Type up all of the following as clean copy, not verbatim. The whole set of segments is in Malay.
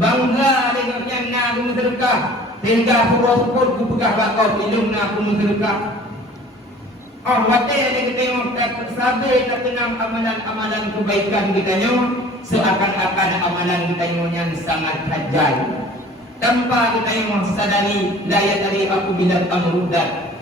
bangga dengan yang nak aku sedekah, tinggal pura-pura aku pegah bakau ilmu nak aku sedekah. Oh, wadah yang kita tengok sabai tak tenang amalan-amalan kebaikan kita nyo, seakan-akan amalan kita nyo yang sangat hajal. Tanpa kita yang sadari, layak dari aku bilang amrudat.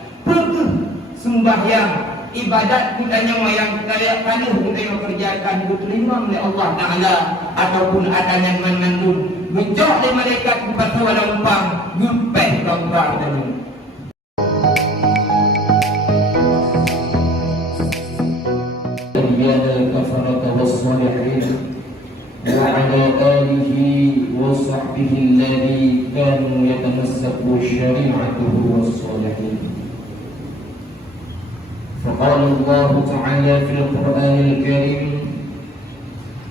Sembahyang, ibadat kita nyo yang kaya penuh kita yang kerjakan diterima oleh Allah Ta'ala, ataupun ada yang mengandung bujok dari malaikat kepada walau umpang, gumpeh gambar dan الكفرة والصالحين وعلى آله وصحبه الذي كانوا يتمسكوا شريعته والصالحين. فقال الله تعالى في القرآن الكريم: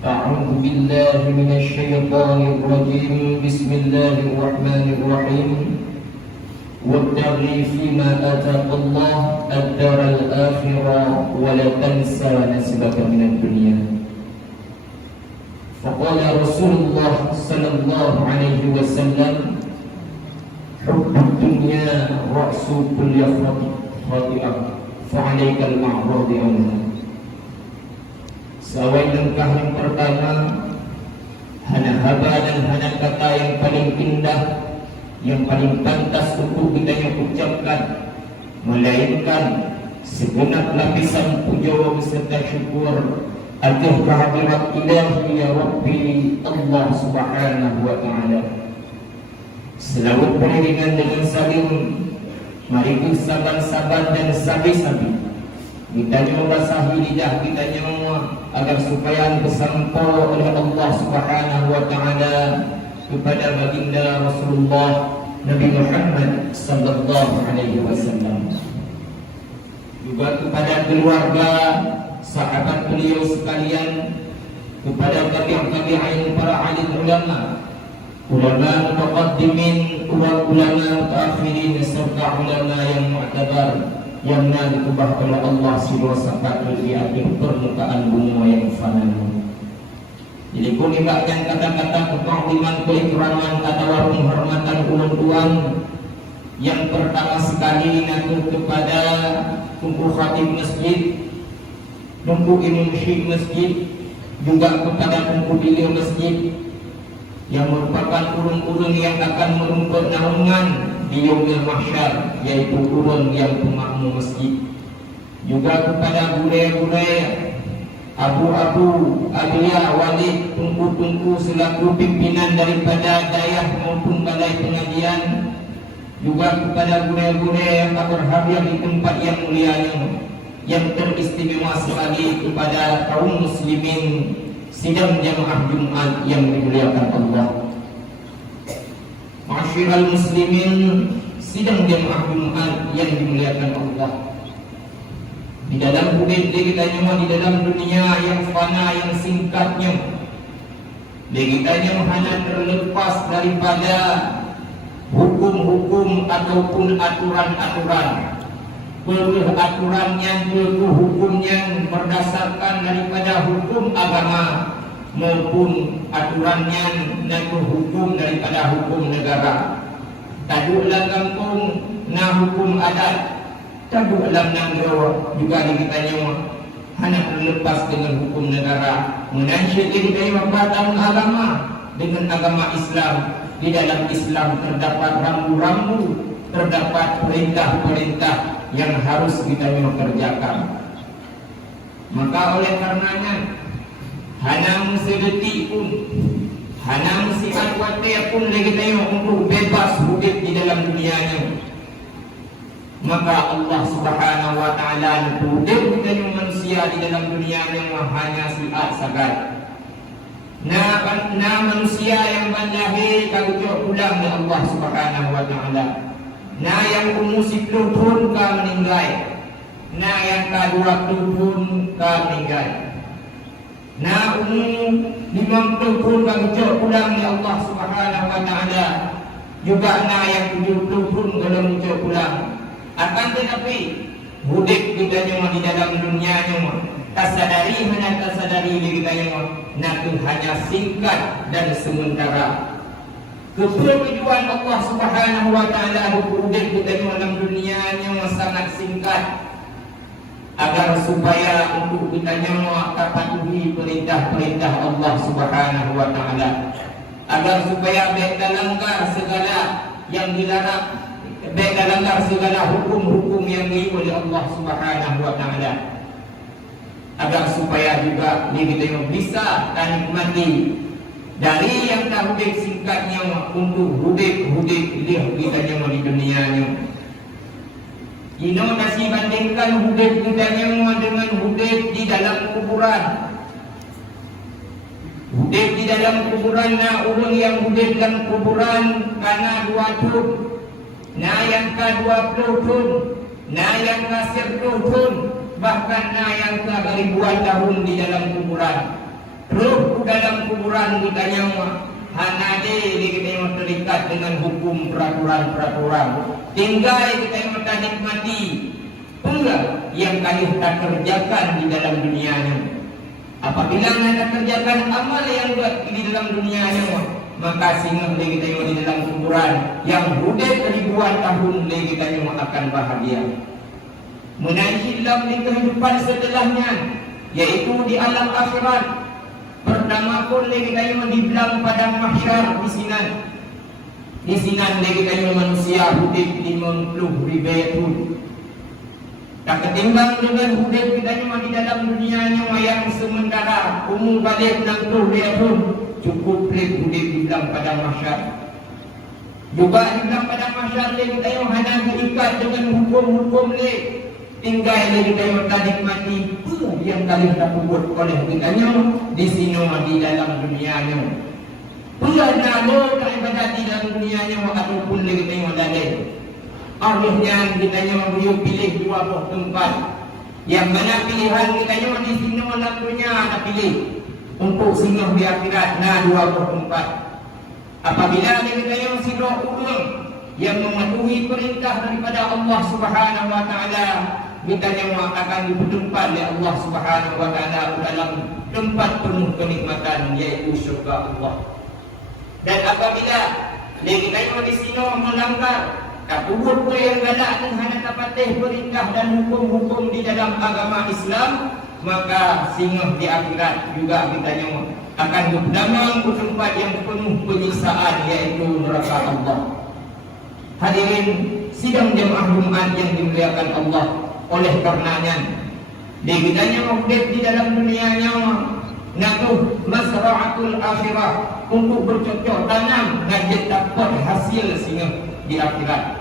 أعوذ بالله من الشيطان الرجيم بسم الله الرحمن الرحيم وابتغ فيما آتاك الله الدار الآخرة ولا تنسى نصيبك من الدنيا. فقال رسول الله صلى الله عليه وسلم: حب الدنيا رأس كل خطيئة فعليك المعروض عنها. Sawai langkah yang pertama, hana haba dan hana kata yang paling indah, yang paling pantas untuk kita yang ucapkan, melainkan segenap lapisan puja beserta syukur atas kehadirat Ilahi ya Rabbi Allah Subhanahu wa Ta'ala. Selalu beriringan dengan saling, mari kita sabar-sabar dan sabi-sabi. Kita membasahi lidah kita agar supaya bersampau oleh Allah Subhanahu wa Ta'ala kepada baginda Rasulullah Nabi Muhammad sallallahu alaihi wasallam, juga kepada keluarga, sahabat beliau sekalian, kepada tabi'in para alim ulama, ulama mutaqaddimin, ulama mutaakhirin, serta ulama yang mu'tabar yang ditubah oleh Allah sampai di akhir permukaan bumi yang fana. Jadi pun ibaratkan kata-kata ketakliman, keikraman, kata penghormatan ulun-uang. Yang pertama sekali ngatur kepada tumpu khatib masjid, tumpu imam syekh masjid, juga kepada tumpu beliau masjid, yang merupakan ulun-ulun yang akan merumput naungan di yaumil mahsyar, yaitu ulun yang pemakmum masjid. Juga kepada budaya-budaya, abu-abu, adia, wali, tungku-tungku selaku pimpinan daripada dayah maupun balai pengajian, juga kepada budaya-budaya yang berharga di tempat yang mulia yang teristimewa sekali kepada kaum muslimin sidang jamaah Jumat yang dimuliakan Allah. Ma'asyiral muslimin, sidang jamaah Jumat yang dimuliakan Allah. Di dalam hidup kita nyawa, di dalam dunia yang fana, yang singkatnya, kita nyawa hanya terlepas daripada hukum-hukum ataupun aturan-aturan, aturan yang hukum yang berdasarkan daripada hukum agama maupun aturan yang hukum daripada hukum negara. Taduklah kampung na hukum adat, taduk dalam negara juga kita hanya terlepas dengan hukum negara. Menansyid kita batang agama dengan agama Islam. Di dalam Islam terdapat rambu-rambu, terdapat perintah-perintah yang harus kita kerjakan. Maka oleh karenanya, hanya sedetik pun, hanya siat-watia pun kita untuk bebas hidup di dalam dunianya. Maka Allah Subhanahu wa Ta'ala hidup kita manusia di dalam dunia yang hanya siat sagat. Na manusia yang berlahir kalau pulang dari Allah Subhanahu wa Ta'ala. Na yang umur 10 tahun kau meninggal. Na yang kedua pun kau meninggal. Na umur 50 tahun kau pulang dari Allah Subhanahu wa Ta'ala. Juga na yang 70 tahun kalau pulang. Akan tetapi hidup kita di dalam dunia tasadari mana tasadari kita namun hanya singkat dan sementara. Keperluan Allah Subhanahu wa taala berhubung kita dalam dunia yang sangat singkat, agar supaya untuk kita nyawa patuhi perintah-perintah Allah Subhanahu wa taala, agar supaya kita langgar segala yang dilarang, kita langgar segala hukum-hukum yang diizinkan oleh Allah Subhanahu wa taala, agar supaya juga kita bisa nikmati dari yang tak hudik singkatnya untuk hudik kita nyawa di dunia nya. Ino nasi bandingkan hudik kita nyawa dengan hudik di dalam kuburan. Hudik di dalam kuburan na orang yang hudik dalam kuburan karena 2 tahun, na yang ke 20 tahun, na yang ke 10 tahun, bahkan na yang ke ribuan tahun di dalam kuburan. Roh dalam kuburan kita nyawa hanade kita yang terikat dengan hukum peraturan. Tinggal kita yang nikmati pula yang kali kita kerjakan di dalam dunianya. Apabila anda kerjakan amal yang buat di dalam dunianya, maka singgah kita yang di dalam kuburan yang hudik ribuan tahun kita yang akan bahagia. Menaiklah di kehidupan setelahnya, yaitu di alam akhirat. Pertama pun lagi kayu di belang padang mahsyar di sinan lagi kayu manusia hudik 50 ribu tahun. Tak ketimbang dengan hudik kita di dalam dunia yang sementara umur balik 60 tahun, cukup hudik di belang padang mahsyar. Juga di belang padang mahsyar lagi kayu hanya terikat dengan hukum-hukum lagi. Tinggal lagi kita nikmati yang kali kita buat oleh kita di sini di dalam dunianya. Pula nalo ibadat di dalam dunianya ataupun lagi kita dalil. Artinya kita yang pilih 2 tempat. Yang mana pilihan kita di sini dalam dunia ada pilih untuk singgah di akhirat 2 tempat. Apabila kita yang sido ulung yang mematuhi perintah daripada Allah Subhanahu wa taala, kita nyawa akan bertempat oleh Allah Subhanahu wa taala dalam tempat penuh kenikmatan, yaitu syurga Allah. Dan apabila kita yang di sini melanggar kabur yang galak dan hanya patih perintah dan hukum-hukum di dalam agama Islam, maka singgah di akhirat juga kita nyawa akan berdamang ke tempat yang penuh penyiksaan, yaitu neraka Allah. Hadirin sidang jemaah Jumat yang dimuliakan Allah, oleh karenanya digitanya mukdid di dalam dunia nyawa natuh masra'atul akhirah untuk bercocok tanam dan dapat hasil singa di akhirat.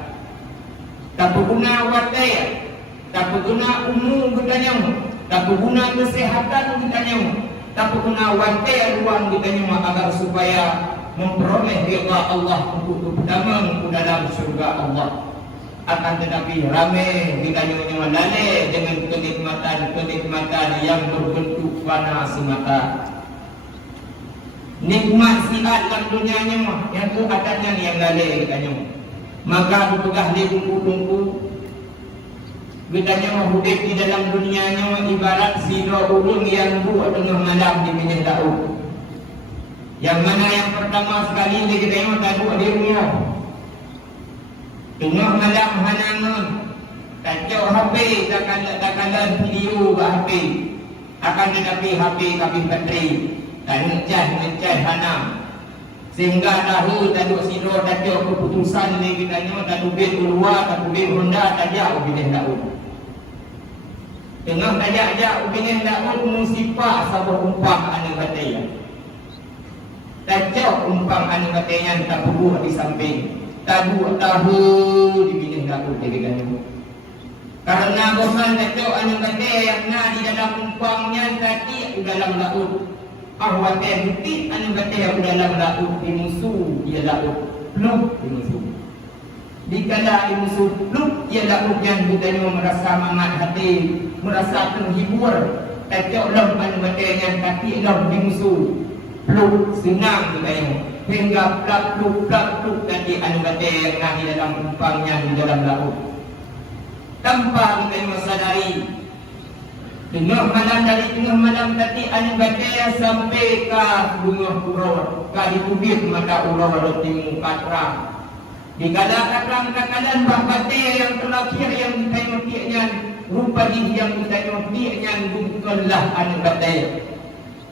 Tak guna watai, tak guna umum kita nyawa, tak guna kesehatan kita nyawa, tak guna watai ruang kita nyawa agar supaya memperoleh ridha Allah untuk berdamang ke dalam surga Allah. Akan tetapi ramai kita nyawa lalai dengan kenikmatan yang berbentuk fana semata. Nikmat sihat dalam dunia nyawa yang tu adanya yang lalai kita nyawa. Maka berpegah di tungku-tungku kita nyawa hidup di dalam dunia nyawa ibarat siro ulung yang buat tengah malam di minyak daun. Yang mana yang pertama sekali kita nyawa tak buat di rumah. Tengah malam hananun kacau HP, takkan video HP. Akan tetapi HP kabin bateri dan ngecas hanam. Sehingga tahu taduk siro taduk keputusan ni kita nyawa taduk bil ulua, taduk bil Honda tajak ubinin daun. Tengah tajak ubinin daun musibah sabah umpang anu bateri. Tajak umpang anu bateri tak perlu di samping. Tahu di binin daun kita nyawa. Karena bosan tajak anu bateri yang di dalam umpangnya tadi dalam daun. Ahwat bukti anu bateri dalam laut di musuh ia laut belum di musuh. Dikala di musuh belum ia laut yang kita merasa semangat hati, merasa terhibur. Tajak lam anu bateri yang kaki lam di musuh belum senang kita hingga plak tadi anu bateri yang di dalam umpangnya di dalam laut. Tanpa kita sadari Tengah malam dari tengah malam tadi anu bataya sampai ke bunga urau ka ditubir mata urau roti mukatrang. Di kala katrang kakalan bah bataya yang terakhir yang ditayutinya rupa di yang ditayutinya bukanlah anu bataya.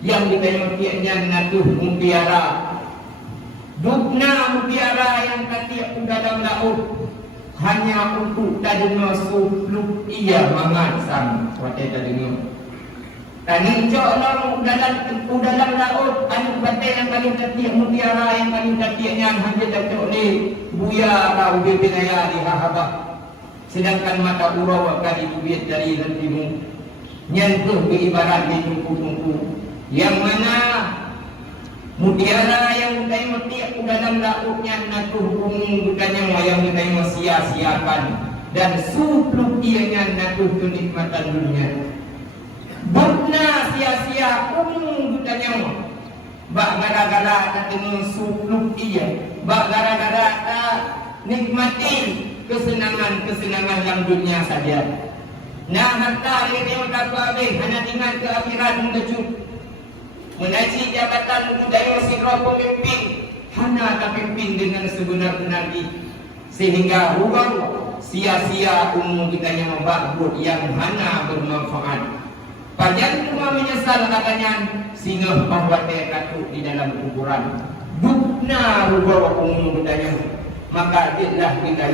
Yang ditayutinya natuh mutiara. Dukna mutiara yang katiak dalam laut hanya untuk tadunga supluk ia mamansang watai tadunga. Tani cok dalam laut anu batai yang paling katiak mutiara yang paling katiaknya hanya cok ni buya rau bebinaya di hahabah. Sedangkan mata urau kali duit dari lentimu nyentuh beribarat di tungku-tungku yang mana mutiara yang kita metiak dalam lautnya natuh bukannya yang kita sia-siakan dan supluk ianya natuh kenikmatan dunia. Bukna sia-sia bukannya bak gara-gara ketemu supluk ia, bak gara-gara nikmati kesenangan dalam dunia saja. Nah harta ini udah habis, hanya tinggal ke akhirat mengecut. Menaji jabatan budaya segera pemimpin hana terpimpin dengan sebenar-benarnya sehingga ruang sia-sia umum kita yang membakbut yang hana bermanfaat. Pajan cuma menyesal katanya sehingga bahwa dia takut di dalam kuburan. Bukna ruang umum kita maka dialah kita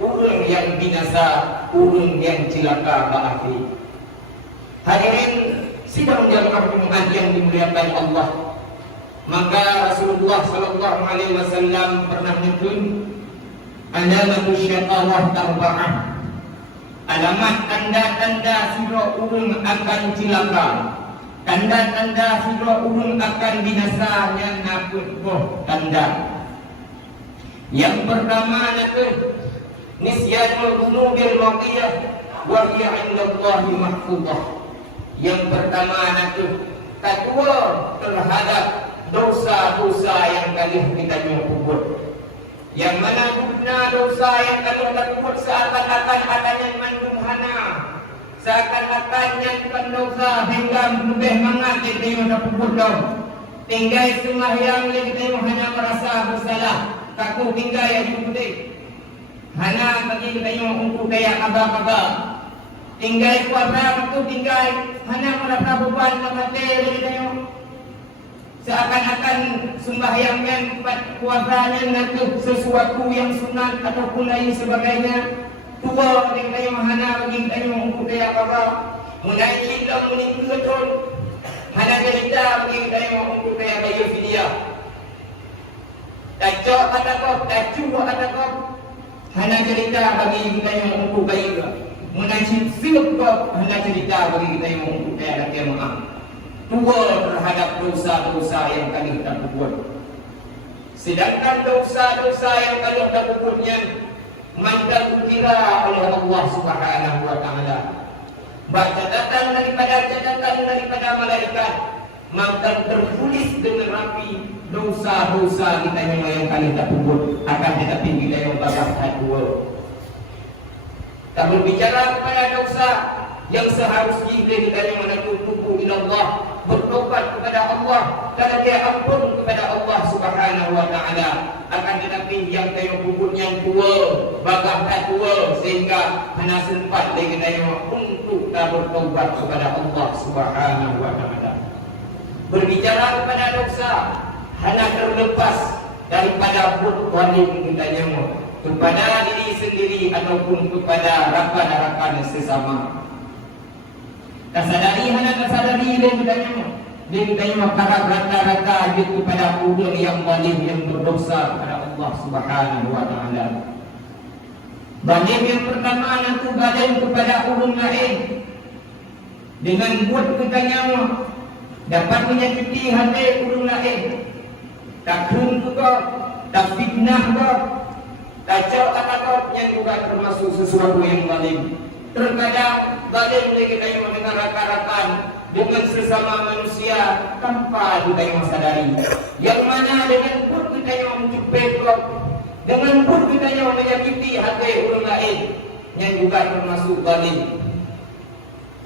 urung yang binasa, urung yang cilaka berakhir. Hadirin sidang jamaah Jumat yang dimuliakan Allah. Maka Rasulullah sallallahu alaihi wasallam pernah menyebut alamat syaitanah arba'ah. Alamat tanda-tanda sira urung akan cilaka. Tanda-tanda sira urung akan binasa yang nakuh tanda. Yang pertama itu nisyanul dhunubil maqiyah wa hiya 'inda Allahi mahfudzah. Yang pertama itu takwa terhadap dosa-dosa yang kalian kita nyebut. Yang mana guna dosa yang kalian lakukan seakan-akan adanya mandumhana, seakan-akan yang dosa hingga lebih mangat kita yang nyebut dong. Tinggal sembahyang yang kita hanya merasa bersalah, kaku tinggal yang diputik. Hana bagi kita yang untuk kayak abang-abang. Tinggal kuasa itu tinggal hanya merasa beban mati dari dia. Seakan-akan sembahyangnya kuasanya nanti sesuatu yang sunat ataupun lain sebagainya. Tua dari dia hanya bagi dia untuk kayak apa? Mulai hilang meninggalkan hanya cerita bagi dia untuk kayak bayu dia. Tajak kata kau, tajuk kata kau. Hanya cerita bagi kita untuk bayu. Menajib silap hanya cerita bagi kita yang untuk ada kiamat. Tua terhadap dosa-dosa yang kali kita buat. Sedangkan dosa-dosa yang kali kita buatnya mandang kira oleh Allah Subhanahu wa taala. Catatan daripada malaikat maka tertulis dengan rapi dosa-dosa kita yang kali kita buat akan tetapi kita yang bakal dua. Tak berbicara kepada dosa yang seharusnya kita yang menutup ila Allah, bertobat kepada Allah dan dia ampun kepada Allah Subhanahu wa taala. Akan tetapi yang kayu bubutnya tua, bagah tua sehingga hanya sempat kita yang untuk bertobat kepada Allah Subhanahu wa taala. Berbicara kepada dosa hanya terlepas daripada walim kita yang kepada diri sendiri ataupun kepada rakan-rakan sesama. Kasadari hanya kasadari dia kita para rata-rata kepada orang yang zalim yang berdosa kepada Allah Subhanahu wa taala. Zalim yang pertama nanti zalim kepada orang lain dengan buat kita nyawa dapat menyakiti hati orang lain. Tak kun juga, tak fitnah juga. Kacau kata yang juga termasuk sesuatu yang zalim. Terkadang zalim kita yang mendengar rakan-rakan dengan sesama manusia tanpa kita yang sadari. Yang mana dengan pun kita yang mencupet, dengan pun kita yang menyakiti hati orang lain yang juga termasuk zalim.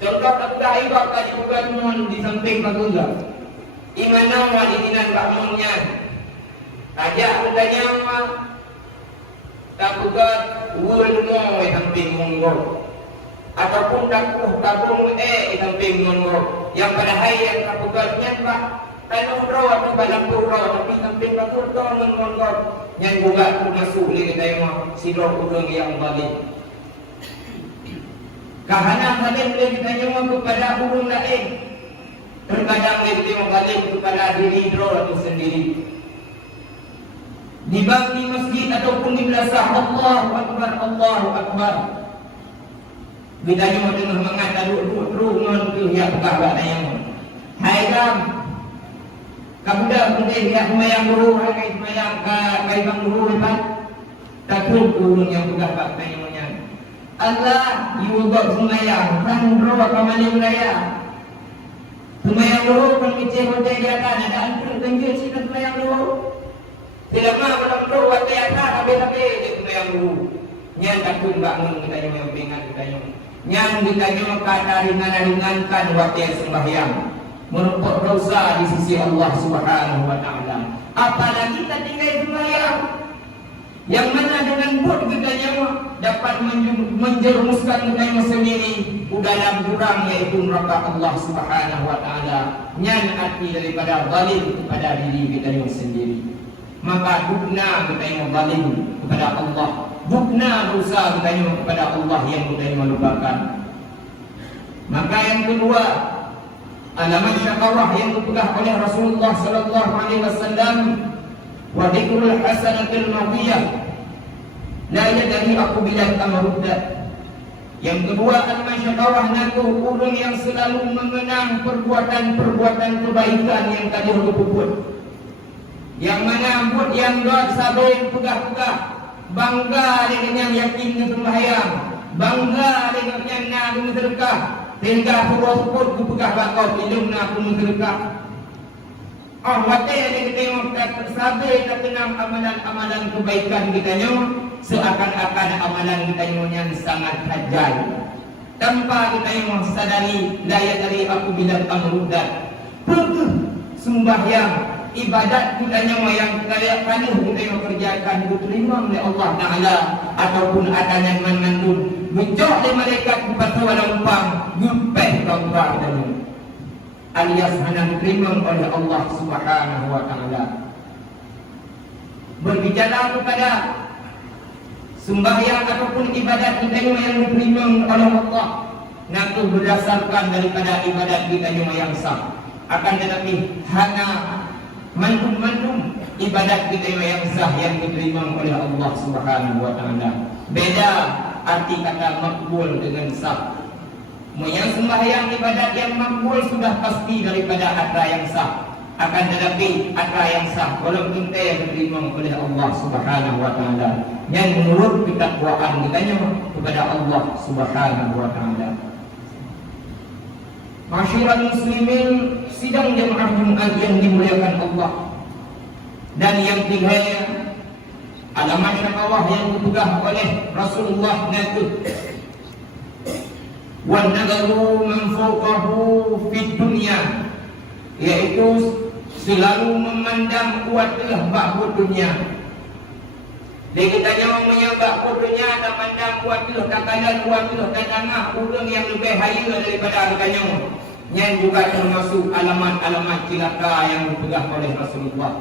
Contoh ketika ibak tadi bukan mohon di samping bagulah. Imana wa didinan bangunnya. Ajak mudanya wa tak bukan wul mo di samping monggo. Ataupun dakuh tabung di samping monggo. Yang pada hari yang tak bukannya pak. Kalau roh atau balang roh tapi samping bagur to monggo. Yang juga termasuk lagi tayo sidor ulung yang balik. Kahanan-kahanan boleh ditanya kepada urung lain. Terkadang dia balik kepada diri itu sendiri. Di bangki masjid ataupun di belasah Allahu Akbar, Allahu Akbar. Ditanya dengan mengata rumah itu yang berkata yang hai ram kabudak mungkin dia semayang dulu hai semayang kaibang dulu lepas takut urung yang berkata yang Allah juga semayang kan bro kamaling raya semayang dulu kan micir hotel dia kan ada antur ganjil sih semayang dulu tidak mah kalau bro hotel dia kan tapi dia semayang dulu nyan takut bangun kita yang pengen kita yang nyan kita yang kata ringan-ringankan hotel sembahyang merupakan dosa di sisi Allah Subhanahu wa taala apalagi kita tinggal sembahyang yang mana dengan buat kita nyawa dapat menjerumuskan kita sendiri ke dalam jurang yaitu neraka Allah Subhanahu wa taala. Nyan arti daripada zalim kepada diri kita yang sendiri. Maka dukna kita yang zalim kepada Allah, dukna dosa kita yang kepada Allah yang kita yang melupakan. Maka yang kedua, alamat syakawah yang dipegang oleh Rasulullah sallallahu alaihi wasallam wa dzikrul hasanatil madiyah la yadri aku bila tamaruddat. Yang kedua al-masyakawah naku urung yang selalu mengenang perbuatan-perbuatan kebaikan yang tadi berbuat. Yang mana buat yang doa sabai pegah-pegah bangga dengan yakin sembahyang, bangga dengan yang nabi sedekah, sehingga pura-pura pegah bakau hidupna pun sedekah. Oh, wate yang kita tengok tersabai terkenang amalan-amalan kebaikan kita nyo seakan-akan amalan kita nyo yang sangat hajal. Tanpa kita nyo sadari daya dari aku bilang amrudat. Sembahyang ibadat kita nyo yang kaya kanuh kita nyo kerjakan diterima oleh Allah Taala ataupun adanya man-mandun. Menjauh dari malaikat kepada walau umpang, yumpeh kau alias hanya diterima oleh Allah Subhanahu wa taala. Berbicara kepada sembahyang ataupun ibadat kita yang diterima oleh Allah, nanti berdasarkan daripada ibadat kita yang sah. Akan tetapi hanya mandum-mandum ibadat kita yang sah yang diterima oleh Allah Subhanahu wa taala. Beda arti kata makbul dengan sah. Yang sembahyang ibadat yang makbul sudah pasti daripada atra yang sah. Akan tetapi atra yang sah walaupun kita yang diterima oleh Allah Subhanahu wa taala yang menurut ketakwaan kita kepada Allah Subhanahu wa taala. Masyarakat muslimin sidang jemaah Jumat yang dimuliakan Allah. Dan yang tiga alamat syakawah yang dipegang oleh Rasulullah Nabi wan nadaru man fawqahu fid dunya, yaitu selalu memandang kuatlah bak dunia. Dia kita jangan menyabak dunia dan pandang kuatlah kakalan kuatlah katangah ulung yang lebih haya daripada harganya. Yang juga termasuk alamat-alamat cilaka yang dipegang oleh Rasulullah.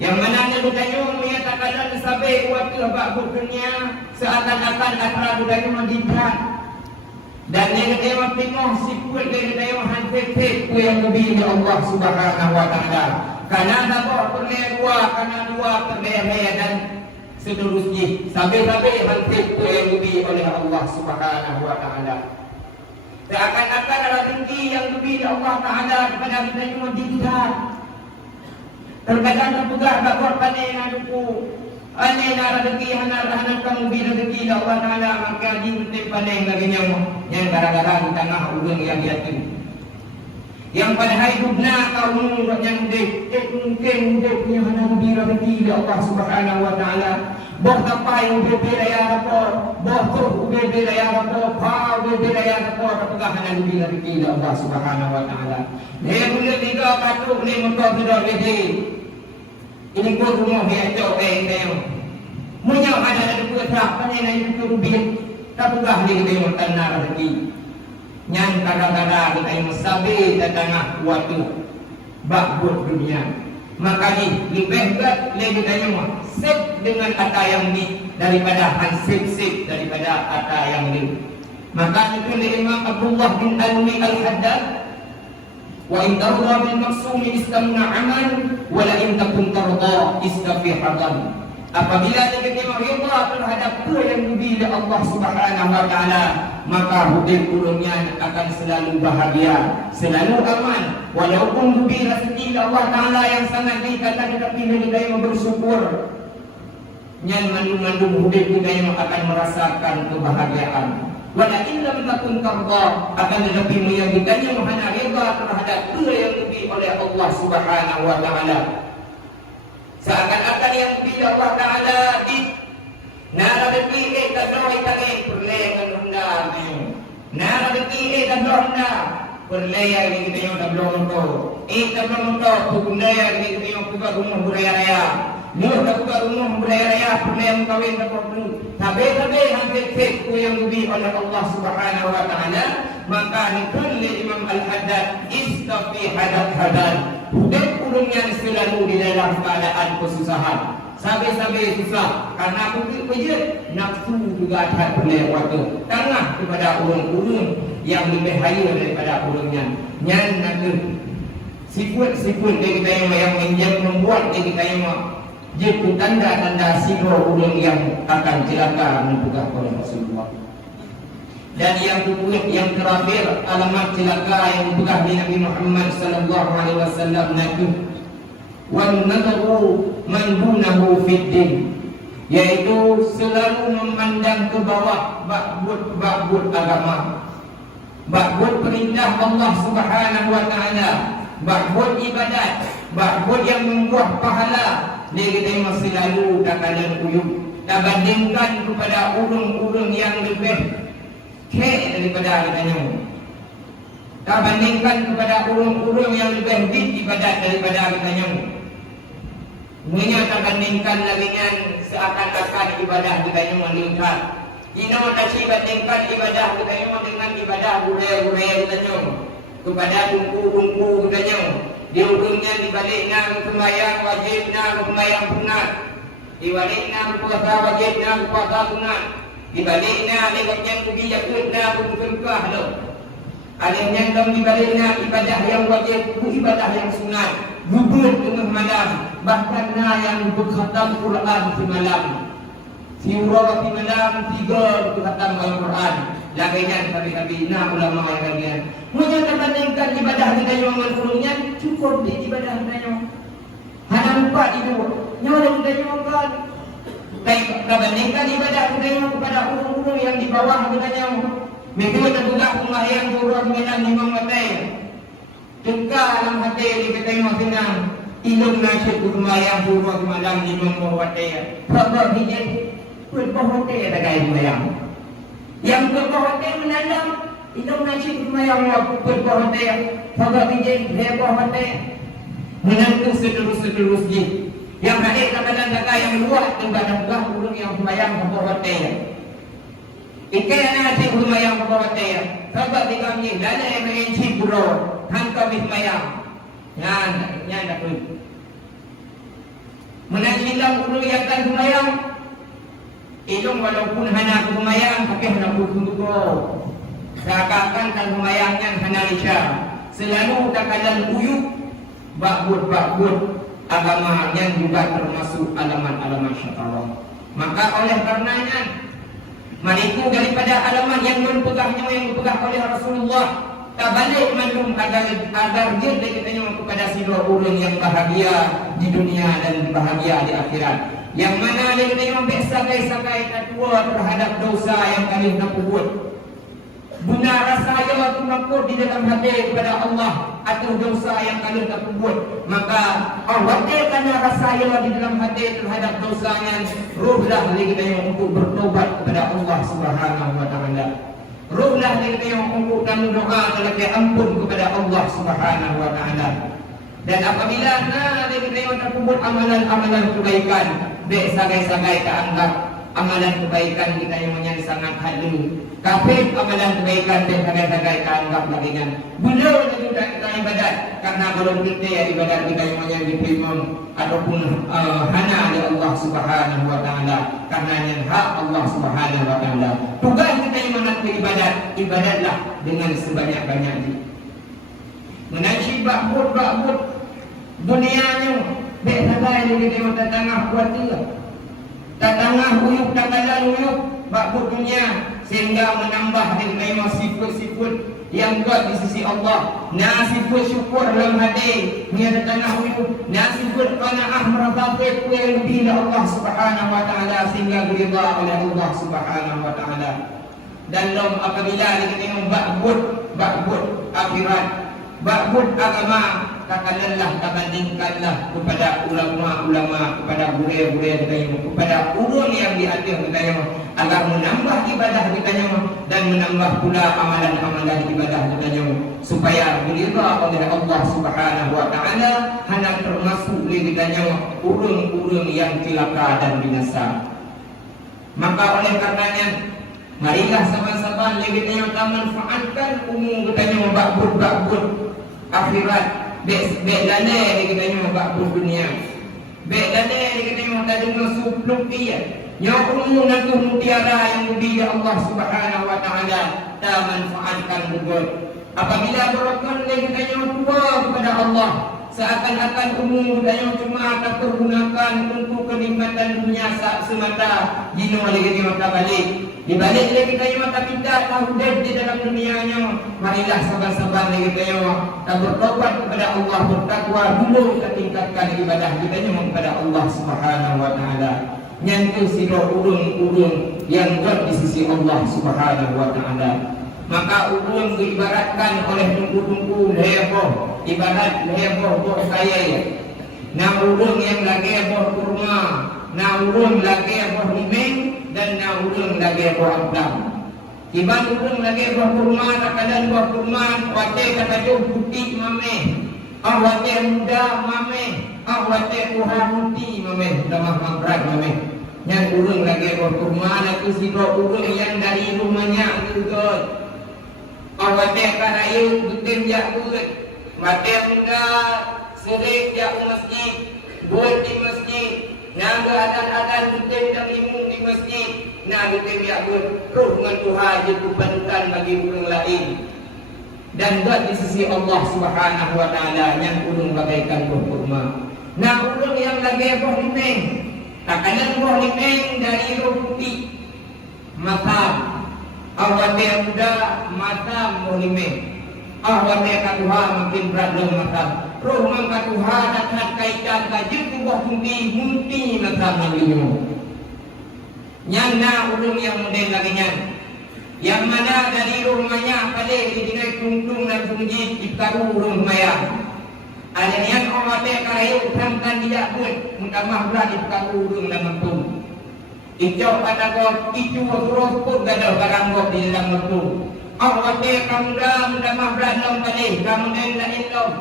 Yang mana dia bertanya menyatakan sampai kuatlah bak dunia seakan-akan atra budaya mendidak. Dan yang kita tengok sipul dari kita hanfik yang lebih dari Allah Subhanahu wa taala. Karena apa pernah dua pernah dan seterusnya sampai hanfik yang lebih oleh Allah Subhanahu wa taala. Seakan-akan ada tinggi yang lebih dari Allah taala kepada kita cuma dilihat. Terkadang terpegang bakor panen aduku. Ane na rezeki hanar kamu bi rezeki Allah taala maka di panen lagi yang gara-gara di tengah ulun yang yatim. Yang pada hari dubna kaum yang mungkin punya hana bira rezeki Allah Subhanahu wa taala. Boh tapai ubebe ya rapor, boh tu ubebe ya rapor, pa ubebe ya rapor apakah hana bira rezeki Allah Subhanahu wa taala. Dia boleh tiga patuk ni muka sudah rezeki. Ini gua rumah dia jauh dia. Munya ada dua tak ni naik tu rubin. Tapugah ni dia tanah rezeki. Nyan kadang-kadang kita yang sabi tengah waktu bakbut dunia. Makanya lebih berat lebih tanya sip dengan kata yang ni daripada hansip daripada kata yang ni. Maka itu Imam Abdullah bin Alwi Al-Haddad wa in tarda bil maqsumi istamna amal wa la in takun tarda istafi hadan. Apabila kita ridha terhadap apa yang diberi Allah Subhanahu wa taala, maka hidup ulungnya akan selalu bahagia, selalu aman. Walaupun diberi rezeki Allah taala yang sangat dikatakan tetapi kita yang bersyukur. Nyan mandu-mandu hidup kita yang akan merasakan kebahagiaan. Wala illa takun tarda akan tetapi yang kita yang hanya ridha terhadap apa yang diberi oleh Allah Subhanahu wa taala. Seakan-akan yang bila Allah Ta'ala di nara deti kadoi tadi perlengan rendah nara deti kadoi rendah perlengan ini kita yang tablong to tablong to pukundaya ini kita yang buka rumah budaya raya Nur tak buka rumah budaya raya perlengan kawin tak perlu tabe hampir ku yang diberi oleh Allah Subhanahu wa Ta'ala. Maka kulli Imam Al-Haddad istafi hadat hidup ulungnya selalu di dalam keadaan kesusahan. Sabi-sabi susah karena aku kerja nafsu juga ada berlewat tengah kepada ulung-ulung yang lebih haya daripada ulungnya. Nyan nak siput kita yang membuat kita yang jadi tanda-tanda siro ulung yang akan celaka menegak oleh Rasulullah. Dan yang kedua, yang terakhir alamat celaka yang dipegang di Nabi Muhammad sallallahu alaihi wasallam natu wan nadru man dunahu fid din, yaitu selalu memandang ke bawah bakbut agama, bakbut perintah Allah Subhanahu wa taala, bakbut ibadat, bakbut yang membuat pahala. Dia kita selalu dakalan uyup dan bandingkan kepada ulung-ulung yang lebih daripada katanya. Tak bandingkan kepada urung-urung yang lebih ibadat daripada katanya. Munya tak bandingkan lagi dengan seakan-akan ibadah katanya meningkat. Ino tak bandingkan ibadah katanya dengan ibadah budaya-budaya katanya. Kepada tungku-tungku katanya. Di urungnya dibaliknya sembahyang wajibnya sembahyang sunat. Dibaliknya puasa wajibnya puasa sunat. Dibaliknya lewatnya kubi jakutnya berkah lo. Alimnya dalam dibaliknya ibadah yang wajib, ibadah yang sunat, gubur tengah malam, bahkan yang berkhatam Quran di malam. Surah di malam 3 berkhatam Al-Quran. Laginya tapi ulama yang lain. Mungkin bandingkan ibadah kita yang menurunnya cukup di ibadah kita yang hanya 4 itu. Nyawa kita yang kan. Kita bandingkan ibadah kita yang kepada urung-urung yang di bawah kita yang minggu terbuka sembahyang surah 95 matai. Juga dalam hati kita yang senang ilmu nasyid sembahyang surah malam 5 matai. Sebab hijab berbohonte ada gaya sembahyang. Yang berbohonte menandang ilmu nasyid sembahyang berbohonte. Sebab hijab berbohonte menantu seterus-terusnya. Yang hadir kadang-kadang jaga yang luar tempat-tempat urung yang sembahyang berbohonte. Ikana si sembahyang berbohonte. Sebab di kami dana yang mengincik bro hantar sembahyang. Yan dah pun. Menanjilang urung yang akan sembahyang. Ilung walaupun hanya sembahyang tapi hendak berkumpul. Seakan-akan kan sembahyangnya hanya isya. Selalu takalan uyuk bakbut agama yang juga termasuk alamat-alamat syaitan. Maka oleh karenanya maniku daripada alamat yang berpegahnya yang dipegang oleh Rasulullah tak balik mandum agar dia kita kepada sila ulun yang bahagia di dunia dan bahagia di akhirat. Yang mana dia kita yang sakai-sakai tua terhadap dosa yang kami nak buat. Guna rasa yang mengaku di dalam hati kepada Allah atau dosa yang kalian tak buat, maka Allah kerana rasa yang di dalam hati terhadap dosanya, ruhlah lagi kita untuk bertobat kepada Allah Subhanahu wa taala. Ruhlah lagi kita untuk dan doa kepada ampun kepada Allah Subhanahu wa taala. Dan apabila lagi kita terkumpul amalan-amalan kebaikan, sagai-sagai keanggap amalan kebaikan kita yang sangat halu. Kafir amalan kebaikan dan sagai-sagai keanggap lagi kan. Belum juga kita ibadat, karena belum kita ya ibadat kita yang diterima ataupun hana oleh Allah Subhanahu wa taala, karena yang hak Allah Subhanahu wa taala. Tugas kita yang mana ibadat, ibadatlah dengan sebanyak-banyaknya. Menaji bakbut dunianya, sagai yang kita yang tengah kuatir. Tatangah uyuk takalan uyuk bakbut dunia, sehingga menambah dengan sifat-sifat yang kuat di sisi Allah. Sifat syukur dalam hati, niat tanah uyuk, sifat qanaah merasa kuat yang lebih Allah Subhanahu wa taala, sehingga diridha oleh Allah Subhanahu wa taala. Dan apabila kita bakbut akhirat, bakbut agama, bandingkanlah kepada ulama-ulama, kepada guru-guru kita, kepada ulun yang di atas kita, agar menambah ibadah kita dan menambah pula amalan-amalan ibadah kita, supaya diridha oleh Allah Subhanahu wa taala, hanya termasuk kita ulun-ulun yang celaka dan binasa. Maka oleh karenanya, marilah sama-sama kita manfaatkan umum kita bakbut akhirat. Bek lale kita nyo bakbut dunia. Bek lale kita nyo tadi supluk dia. Yang umum dan mutiara yang lebih Allah Subhanahu wa taala ta manfaatkan bugut. Apabila berokon kita nyo tua kepada Allah, seakan-akan umum kita nyo cuma tergunakan untuk kenikmatan dunia semata, jino lagi kita balik. Di balik lagi kita mata kita tahu di dalam dunianya, marilah sabar-sabar lagi kita bertobat kepada Allah, bertakwa dulu, kita tingkatkan ibadah kita kepada Allah Subhanahu wa taala. Nyantu siro urun yang buat di sisi Allah Subhanahu wa taala. Maka urun diibaratkan oleh tungku-tungku heboh, ibarat heboh kaya. Urun yang lagi heboh kurma, urun lagi heboh limeng, dan urung lagi buah abdam. Tiba urung lagi buah kurma, takkan buah kurma, wate kata putih mame, wate muda mame, wate kuha muti mame, damah mangkrat mame. Yang urung lagi buah kurma, itu si urung yang dari rumahnya juga. Wate karayu betul jakut, wate muda sering jak masjid, buat di masjid. Naga adan-adan betul dan imum di masjid. Naga biakun roh dengan Tuhan itu panutan bagi orang lain. Dan buat di sisi Allah Subhanahu wa taala yang ulung bagaikan buah kurma. Ulung yang lagi buah limeng, takanan buah limeng dari roh putih. Matam awate muda, matam buah limeng. Awate katuha makin berat dalam matam. Roh mangka Tuhan akan kaitan kajut buah munti matam nalinyo. Nyana ulung yang model lagi nyan. Yang mana dari rumahnya paling dinai tungtung dan punji dikaru rumah. Ada yang awate karayu tamkan tidak pun mutamah berat dikaru urung dan mentung. Ijau kata kau itu roh pun gadah barang kau di dalam mentung. Awate kamuda mutamah berat dalam paling kamu dan ilom.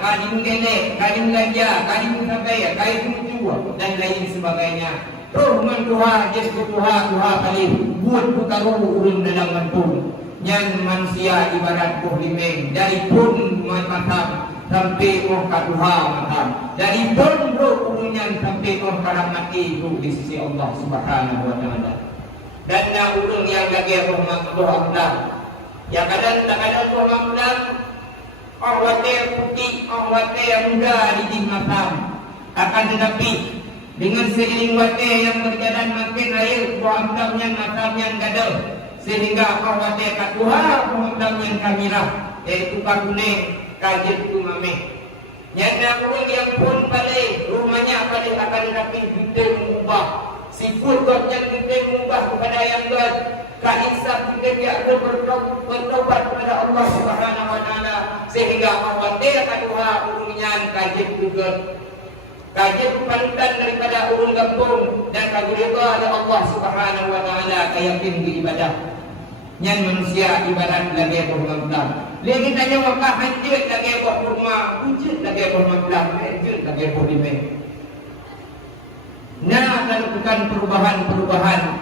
Kali menggelek, kali menganja, kali menghabaya, kali menjual dan lain sebagainya. Roh mentuha, jes kutuha, tuha kali buat putaru urun dalam mantung. Yang manusia ibarat buah limeng, dari pun matam sampai roh katuha matam. Dari pun roh urunnya sampai roh karam mati itu di sisi Allah Subhanahu wa taala. Dan urun yang lagi roh abdam. Ya kadang-kadang roh abdam wate putih, wate yang muda di matam. Akan tetapi dengan seiring wate yang berjalan makin air, buah abdam yang matam yang gaduh, sehingga wate katuha buah abdam yang kamirah, yaitu kakune kajet kumame. Nyata orang yang pun balik rumahnya balik akan tetapi betul mengubah sifat God yang kita mengubah kepada yang God, kaisah kita biar bertobat kepada Allah Subhanahu wa taala sehingga khawatir kaduha urunyan kajib juga kajib panutan daripada urun kampung dan kagurita oleh Allah Subhanahu wa taala kayakin di ibadah nyan manusia ibarat lagi bermamlah lagi tanya maka hancur lagi berumah wujud lagi bermamlah hancur lagi berimeh. Nah, lakukan perubahan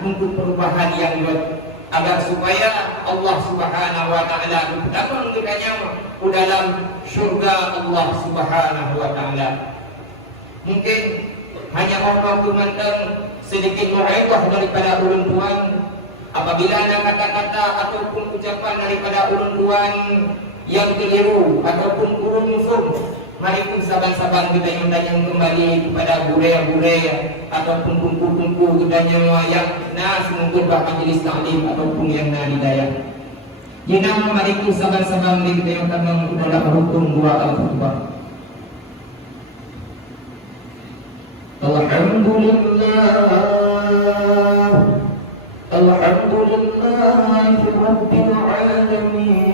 untuk perubahan yang baik agar supaya Allah Subhanahu wa taala bertambah dengannya di dalam syurga Allah Subhanahu wa taala. Mungkin hanya orang memandang sedikit mu'ibah daripada ulun tuan apabila ada kata-kata ataupun ucapan daripada ulun tuan yang keliru ataupun kurang mufhum. Mari pun saban-saban kita yang kembali kepada budaya-budaya ataupun kumpul-kumpul kita yang semoga majelis taklim ataupun yang hidayah. Jadi mari pun saban-saban kita yang tentang dalam hukum dua al-khutbah. Alhamdulillah Rabbil alamin.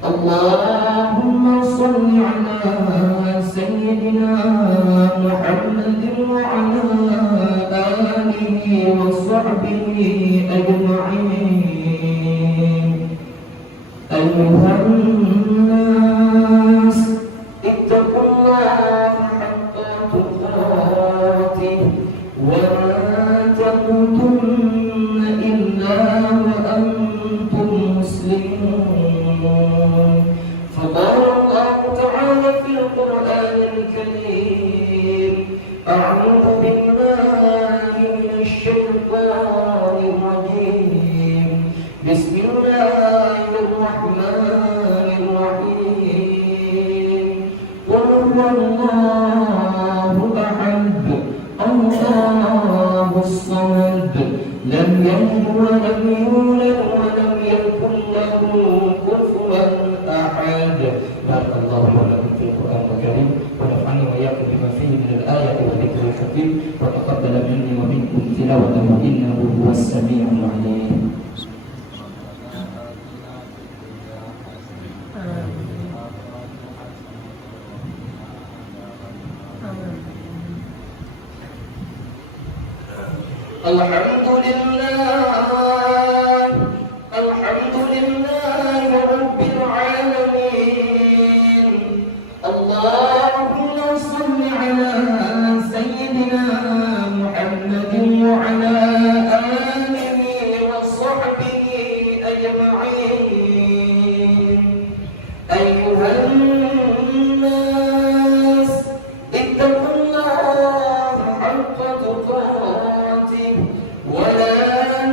Allahumma salli ala sayyidina Muhammadin wa ala alihi wa sahbihi ajma'in. Ayuhan nas ittaqullaha haqqa tuqatih wa la tamutunna illa wa antum muslimun. فقال الله تعالى في القرآن الكريم أعوذ بالله من الشيطان الرجيم بسم الله الرحمن الرحيم قل هو الله أحد الله الصمد لم يلد ولم يولد ولم يكن له كفوا أحد. بارك الله لكم في القرآن الكريم ونفعني وإياكم بما فيه من الآية والذكر الحكيم وتقبل مني ومنكم تلاوته إنه هو السميع العليم. Alhamdulillah Rabbil alamin. Allahumma salli ala sayyidina Muhammadin wa ala alihi wa sahbihi ajma'in. Ayuhan nas ittaqullaha haqqa tuqatih wa la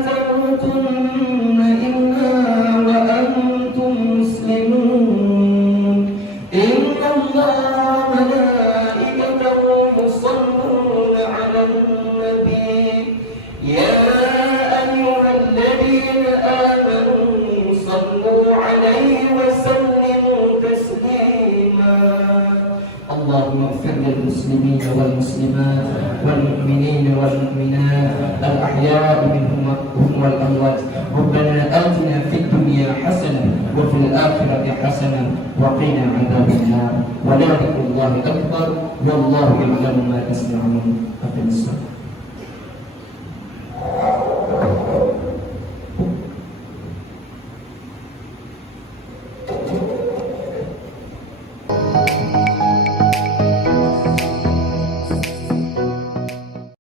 tamutunna illa wa antum muslimun. Inna Allaha wa malaikatahu yusalluna 'alan nabi ya ayyuhalladhina amanu sallu 'alaihi wa sallimu taslima. Allahumma ighfir lil muslimin wal muslimat wal mu'minin wal mu'minat al ahya'i minhum wal amwat. Rabbana atina fid dunya hasanah wa fil akhirati hasanah wa qina 'adzaban nar. Wa la ilaha illallah akbar wallahu ya'lamu ma tasna'un.